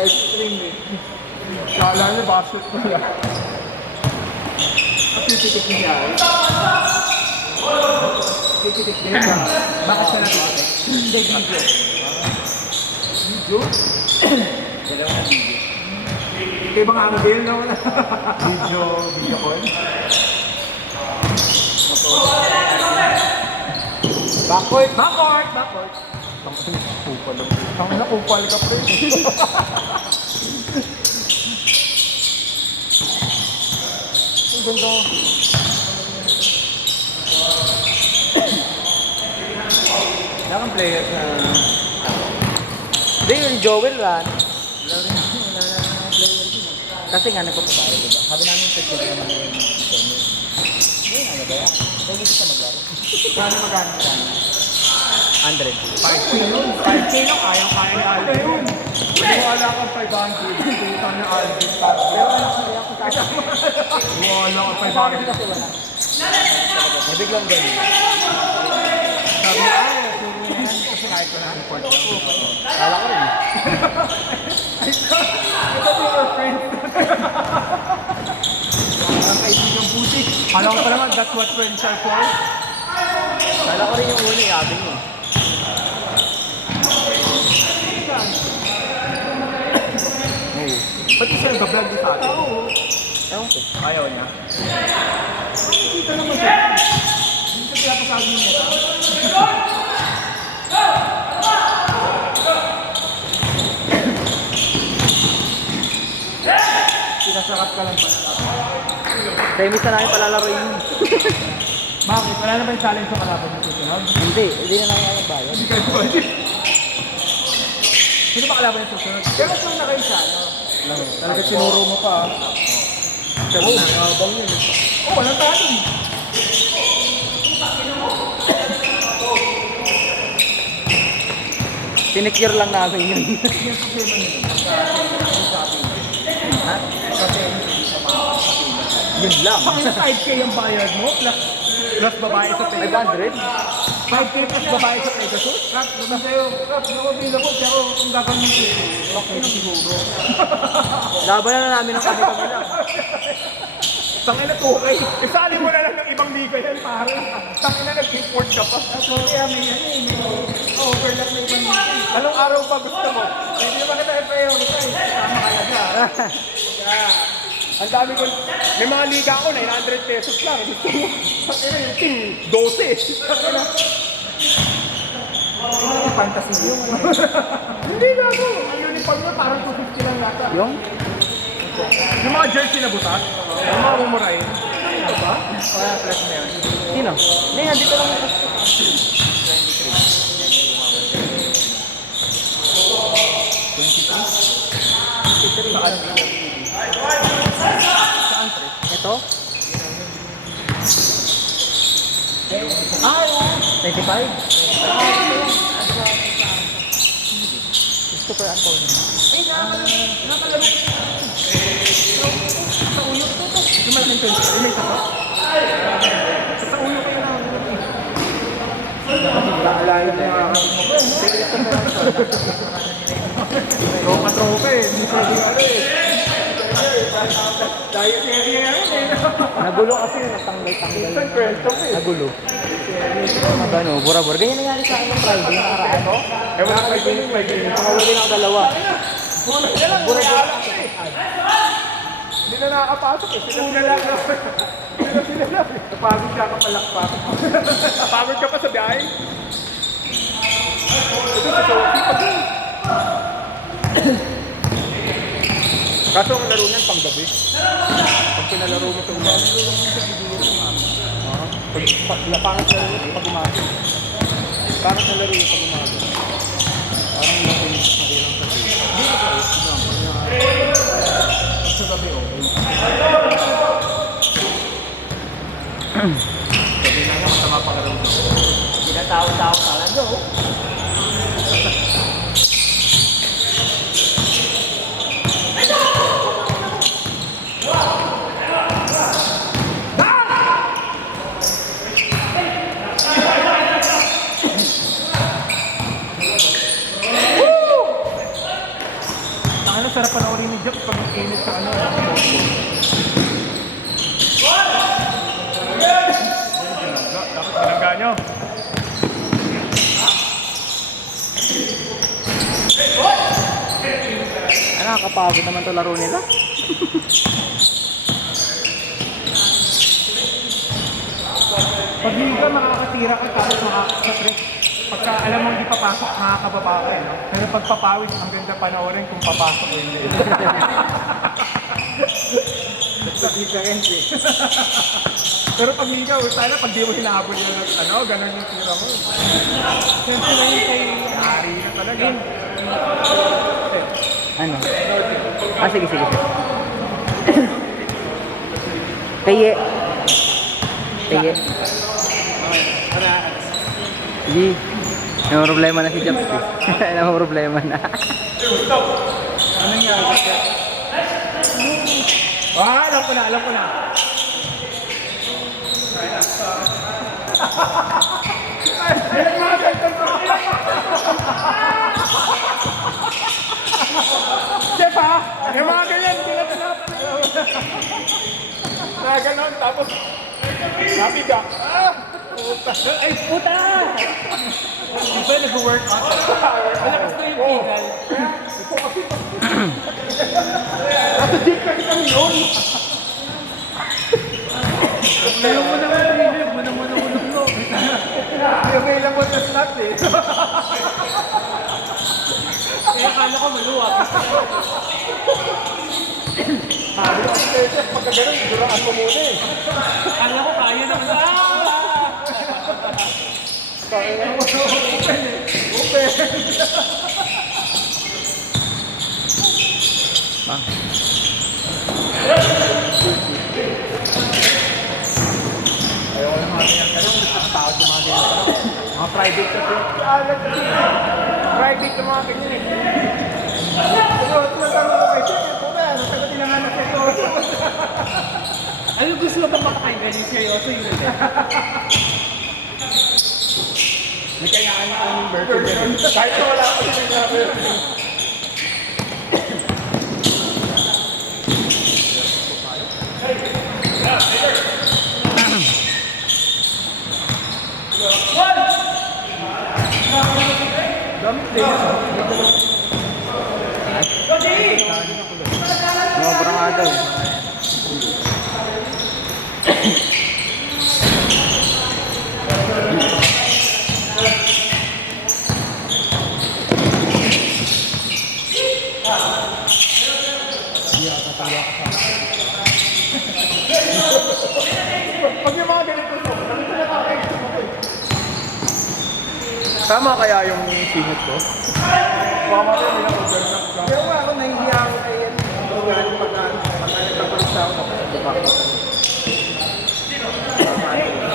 Ice cream eh. Kala niya basket ko yan. Titikit niya. Titikit niya. Bakit siya natitikit? Hindi, video. Video? Dalawa na video. Ibang angle na wala. Video call. Backward. Kupal lang. Tama na, kupal ka pre. Ang ganda. Wala kang players na... Hindi, yung Joel ran. Wala rin mga player din. Kasi nga nagpapabayo, diba? Sabi namin sa kanya naman yung Joel. Ayun, ano ba yan? Ikaw gusto ka maglaro. Kano magkano? 100. 5K yun. 5K lang, kayang-kaya ni Alvin yun. Wala kang 500. Puta na Alvin. Pero ano kasi ako sa akin. Wala kang Sa akin kasi wala. May biglang ganyan. Sabi niya, kasi kahit ko na report. Kala ko rin. Ito din your friend. Ang kaibigang puti. Alam ko pa naman, that's what friends are for. Kala ko rin yung uli, yabi mo. Oo. Ba't siya nag-vlog din sa atin? Ewan ko. Ayaw niya. Dito naman siya. Dito siya pa sa amin niya. Sinasakat ka lang ba? Kaya miss na namin palalaroin yun. Bakit? Wala na ba yung challenge sa kalaban ng susunod? Hindi na namin magbayad. Hindi kayo pwede. Sino ba kalaban yung susunod? Pero kung na kayo siya, no? Talaga tinuro mo pa. Oo, habang yun. Oo, walang talo. Sinikir lang namin yun. Yung problema nyo. Ha? Kasi hindi sa mga Yun lang. Pang 5K yung bayad mo, plus babae sa Pegasus. 500? 5K plus babae sa Pegasus? Rap, naman sa'yo. Rap, available. Pero kung gagawin mo sa'yo, okay na siguro. Laban na namin ng kami lang. Tangin na 2K. Isali mo na lang ng ibang liga yan, pare. Tangin na nag-import ka pa. Sorry, may overlap na ibang liga. Anong araw pa gusto mo? Hindi naman kita i-prioritize. Tama kalaga. Ang dami ko, may mga liga ako, 900 pesos lang. Gusto mo, tangin na yung team, 12. Tangin na. Fantasy yun. Hindi na ako. Ang uniform nyo, parang 250 lang yata. Yung mga jersey na butas, yung mga mumurahin. Ano ba? Wala, plus na yun. Sino? Hindi, nandito lang ako. Ito? Ah, 95? Gusto ko yung Antonio. ay, nakalaro. Sa uyo ko to. Yung malaking pencil. Yung may sato. Sa uyo ko yun ang naalala na yung tropa eh. Hindi pwede ano eh. Dahil serye yan eh. Nagulo kasi, natanggal-tanggal. Instant kwento eh. Nagulo. Ano, bura-bura. Ganyan nangyari sa akin ng Friday, nakaraan. Ewan na may ganyan, may ganyan. Pangawali ng dalawa. Bura-bura. Hindi na nakakapasok eh. Sila lang. Sila lang. Napagod ka kapalakpak. Napagod ka pa sa biyahe. Ito sa Sophie pa din. Kaso ang laro niyan pang gabi. Pag pinalaro mo ito umaga. Pangit na laro pag umaga. Pangit na laro pag umaga. Parang laro yung makilang sa sila. Sa gabi okay. Sabi na nga, masama pa ka rin. Hindi na tao-tao talaga, oh. masarap panoorin ni Jeff pag init sa ano. Dapat pinangga nyo. Nakakapagod naman to laro nila. Pag hindi ka makakatira ka tapos makakatrip, pagka alam mong di papasok, makakababa ka eh. No? Pero pag papawis, ang ganda panoorin kung papasok o hindi. Sabi ka rin eh. Pero pag hindi ka, sana pag di mo hinahabol yun, ano, ganun yung tira mo. Siyempre na yun kay Ari na talaga. Ano? Sige, sige. Kaya. Hindi. May problema na si Japs. May problema na. Anong nangyari? Alam ko na. Ay, mga ganito ko. Chef ha? Yung mga ganyan, tinatanapan na ganon, tapos sabi ka, puta. Ay, puta! Di ba nag-work out? Malakas ko yung pigal. Nasa jeep ka kami yun. Ngayon mo naman rin, manang-manang mo. May lang mo na slot eh. Kaya akala ko maluwag. Sabi ko, chef, pagka ganun, duraan mo muna eh. Akala ko kaya naman. Kaya mo, open eh. Open. Ayaw na mga ganyan kayo, tao sa mga ganyan. Mga private kasi. Private sa mga ganyan eh. Pero, tumatalo ko kayo, chef, puta, nasagot ilang anak kayo. Ano gusto mo ba makakaiganin kayo? So yun eh. May kailangan na ang version. Kahit na wala ko siya na version. Damit din. Mga barangada. Pag yung mga ganito mo, nakita na kakaisip mo ko. Tama kaya yung sinit ko? Baka mga may na-over na. Pero nga ako nahihiya ako kay yan. Pag-ano nagpaparista ako.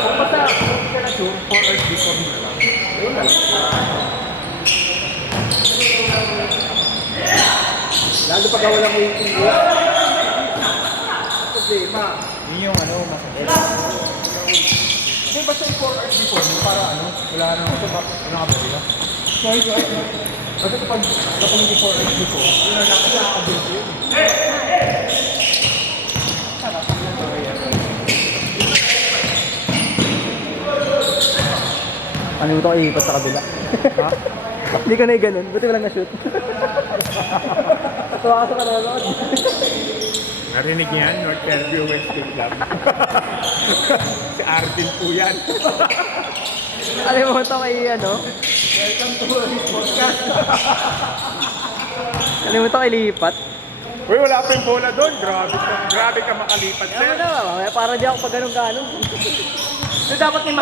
Kung basta kung ka na sure, 4 hours before mo lang. Yun lang. Lalo pagka walang waiting list. Problema. Yun yung ano, masakit. Hindi, basta yung 4 hours before mo para ano, wala na ako sa nakabali ka. Sorry. Kasi kapag hindi 4 hours before, yun na lang kasi nakabili yun. Kalimutan ko iipat sa kabila. Ha? Hindi ko na ganun. Buti walang na-shoot. Tuwa ka sa kanonood. Narinig niyan, North Fairview Wednesday Club. Si Arvin po yan. Alam mo ito kay ano? Welcome to his podcast. Alam mo ito kay Lipat? Uy, wala pa yung bola doon. Grabe ka makalipat, Ano sir. na, mamaya para di ako pag ganun-ganun. So, dapat may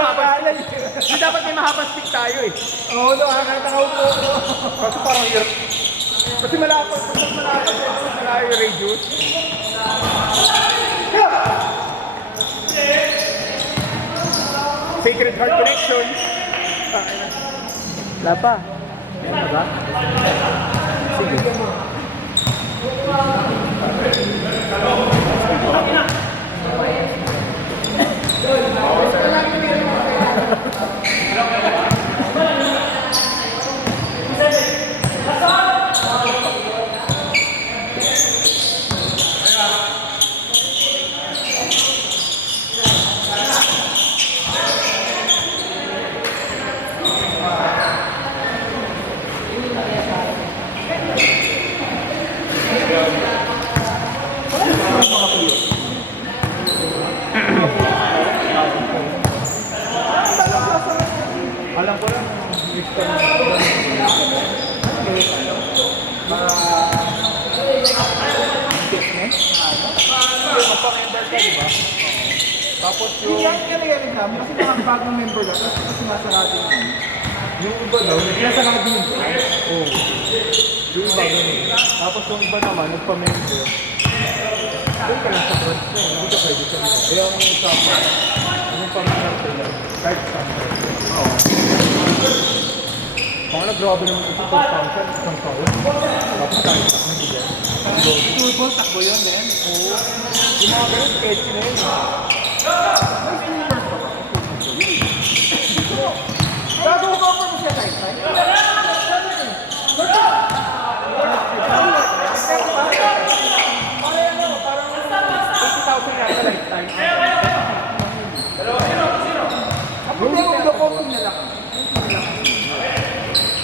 mahaba stick tayo eh. Oo, nakakatakaw po. Kasi parang hirap. Kasi malapad eh. Malayo yung radius. Sacred Heart Connection. Wala pa. Ano ba? Sige. Magpa-member ka, di ba? Tapos yung... Hindi yan exam, kasi mga bagong member lang, kasi sinasarado yun. Yung iba daw, sinasarado yun. Oo. Yung iba ganun. Tapos yung iba naman, nagpa-member. Doon ka lang sa front mo, hindi ka pwede sa mga. Kaya ang usapan, yung pamilya sila, kahit sample. Oo. Mga nag-grabe naman ito, 2,000, isang taon. Tapos kahit sa mga diba? Turbol, takbo yun, men. Oo. Yung mga ganun, sketchy na yun. Gago ko pa mo siya kahit tayo. Parang 80,000 na sa lifetime. Ako din yung lokotin na lang.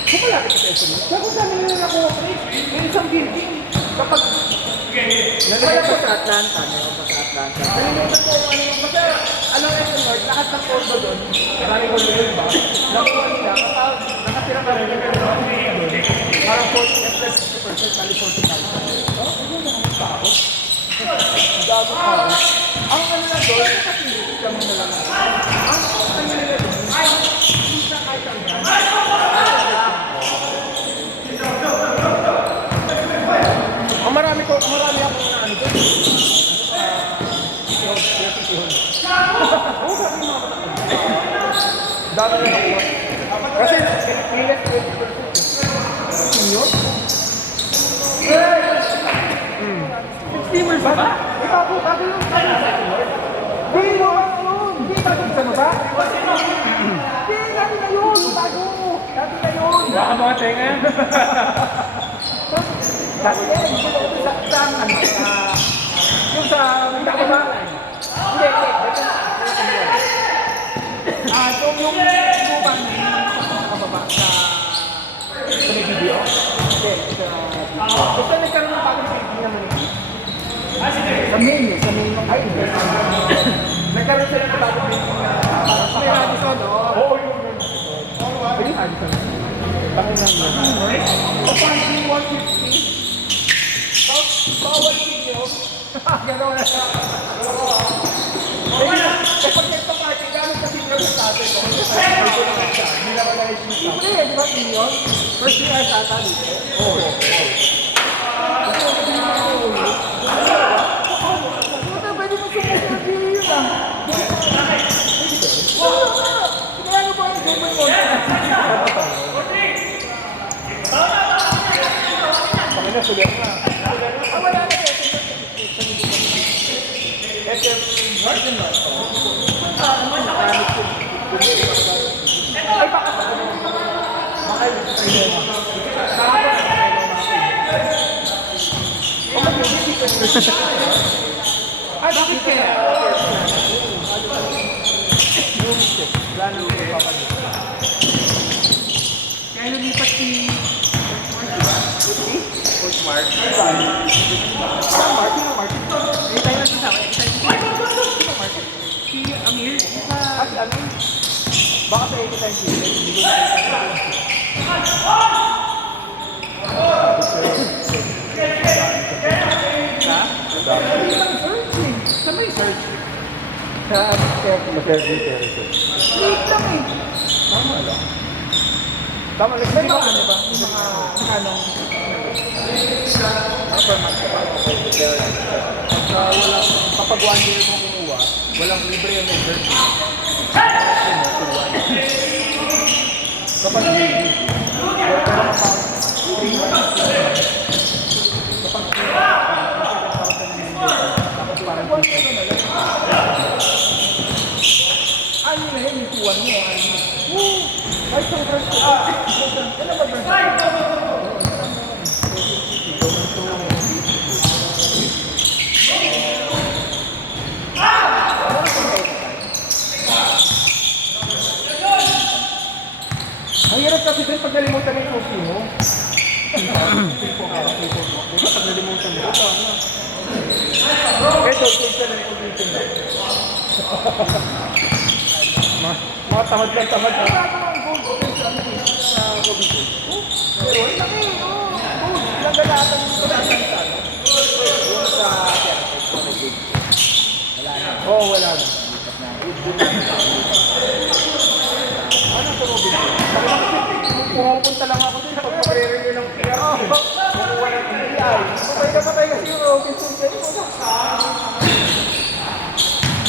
Kung malapit sa SMS, gago sa amin yung nakuha ko. May isang building. Kapag nalagay ko sa Atlanta, meron pa sa Atlanta. Nalimutan ko ano yung basta, alam mo yung Lord, lahat ng ordo doon, maraming ordo yun ba? Nakuha nila, kapag nakatira ka rin yung doon, parang 40% kali 40,000. Oh, yun na naman tao. Gago ka. Ang ano na doon, kasi kami na lang. Ang ano nila doon, hindi siya kahit ang marami akong na ano doon. Dami na ako. Kasi nilas 20%. Senior? 16 ba? Bago yung hindi mo yun. Hindi bago sa maba? Hindi, dati na yun. Bago. Dati na yun. Baka mga tenga. Dati na yun. Yung sa Mindanao. Hindi. So yung lubang nakababa sa may video? Hindi. Basta nagkaroon ng bagong video naman ito. Sa main yun. Ay, hindi. Nagkaroon sila ng bagong video na may Radisson, oo. Yun. Pwede Radisson. Bakit lang yun? Kapag 150, bawal video. Gano'n na siya. Kapag nagpa-party, gano'n kasi nyo sa atin. Hindi naman na rin siya. Hindi, di ba yun? First year sa ata dito. Oo. Puta, pwede mo sumusunod yun ah. Kaya ano ba yung gamay mo? Kami na, sulit na. Wala na kayo. Martin na. Ay, baka sa kanya. Baka yung problema. Ay, bakit kaya? Plano yung papalit. Kaya lumipat si Coach Mark. Martin. Ay, tayo lang sa akin. Si Amir? Si Amir? Baka sa anytime sila, hindi ko Sa may search? Sa Late lang eh. Tama lang. Tama lang. Pero ano ba? Yung mga anong kapag 1 year mo kumuha, walang libre yung member. Kapag baby, pero parang 3 months. Kapag tapos parang 1 year na lang. Ano na yun, yung tuwan mo, ano? Ay, sobrang ano ba ba? Ang hirap kasi din pag nalimutan mo yung coffee mo. Pag nalimutan mo, ito ano? Ito, ito na yung coffee mo. Mga tamad lang. sa Cavite. Pero wala kami, ilang galatan yung galatan sa ano? Yung sa Wala na. Oo, wala na. Lipat na. Ano sa Cavite? Pumupunta lang ako din pag magre-renew ng PR. Kumuha ng PI. Patay kasi yung Robinson dyan.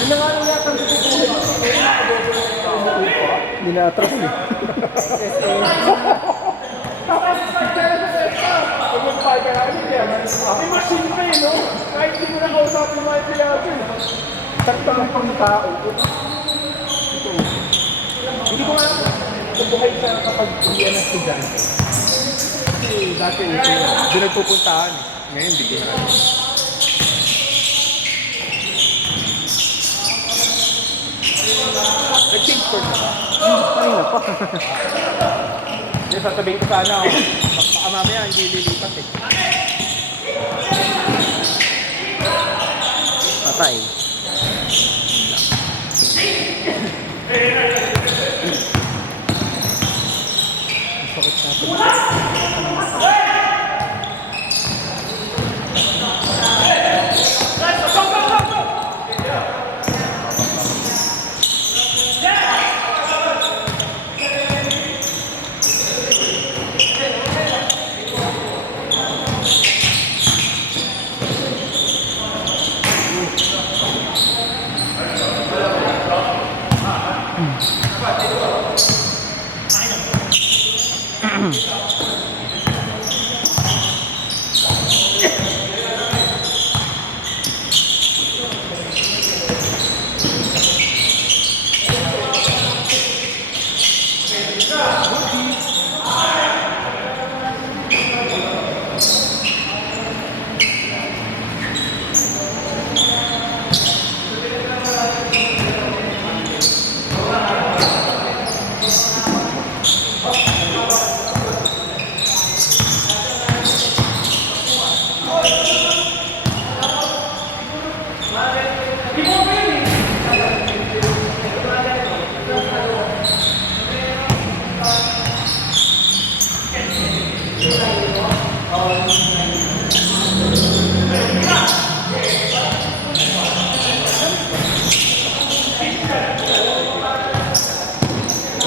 Hindi na nga lang yata ang tututuhin. Hindi na-atras eh. Pag mag-park ka namin, may machine pa eh, no? Kahit hindi mo na kausapin yung mga pilato eh. Sakta lang pang tao. Ito. Hindi ko nga buhay sa kapag iyan na estudyante. Kasi dati ito, doon nagpupuntahan. Ngayon, hindi ko na. Nag-change course na ba? Kanina pa. Hindi, sasabihin ko sana, baka mamaya hindi lilipat eh. Patay. Sakit natin.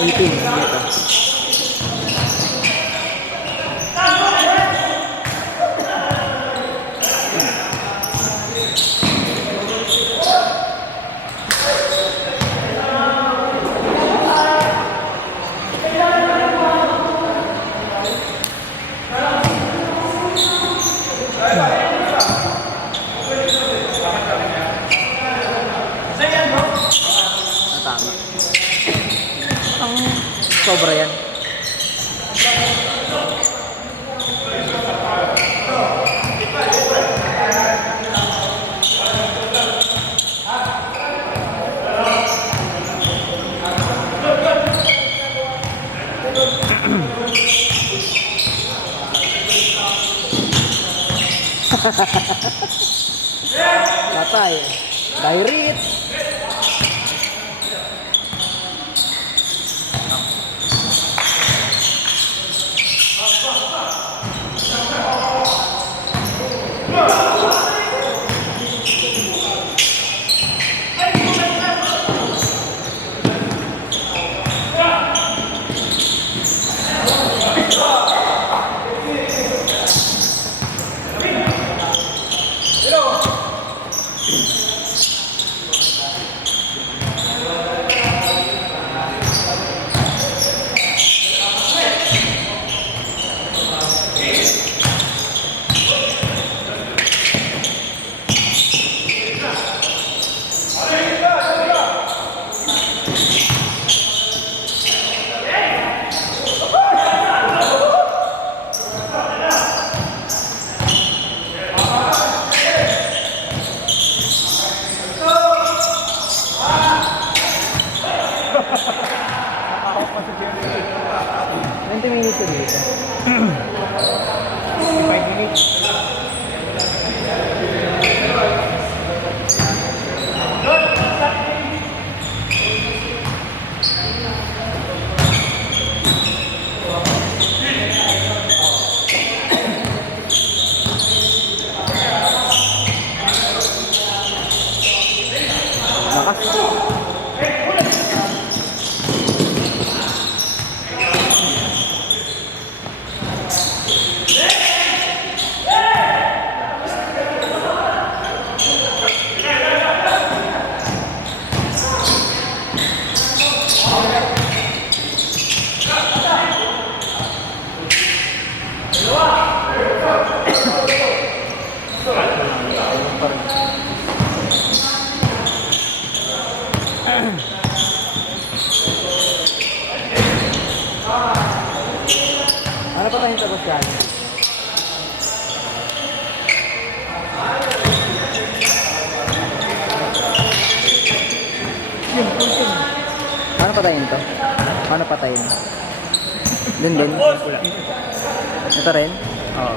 Ulitin dito. Tama. Ang sobra yan. Patay. Dairit. yan. Paano patayin to? Paano patayin? Dun din. Ito rin? Oo.